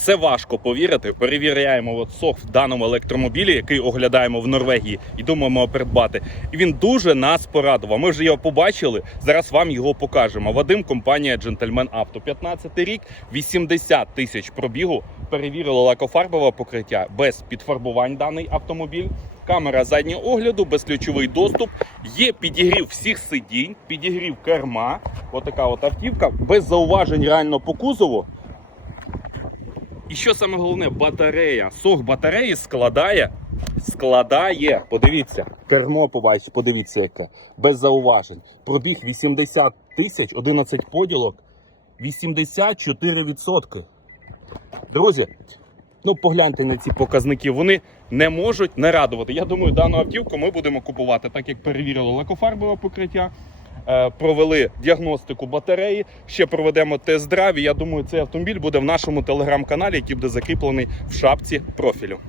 це важко повірити. Перевіряємо от сох в даному електромобілі, який оглядаємо в Норвегії, і думаємо придбати. І він дуже нас порадував. Ми вже його побачили. Зараз вам його покажемо. Вадим, компанія Джентльмен Авто. 15 рік, 80 тисяч пробігу. Перевірили лакофарбове покриття без підфарбувань даний автомобіль. Камера заднього огляду, безключовий доступ. Є підігрів всіх сидінь, підігрів керма. Отака от автівка, без зауважень реально по кузову. І що саме головне, батарея. Сох батареї складає. Складає, подивіться, кермо побачите, подивіться яке. Без зауважень. Пробіг 80 тисяч, 11 поділок, 84%. Друзі, ну погляньте на ці показники. Вони не можуть не радувати. Я думаю, дану автівку ми будемо купувати, так як перевірили лакофарбове покриття. Е, Провели діагностику батареї, ще проведемо тест-драйв. і Я думаю, цей автомобіль буде в нашому телеграм-каналі, який буде закріплений в шапці профілю.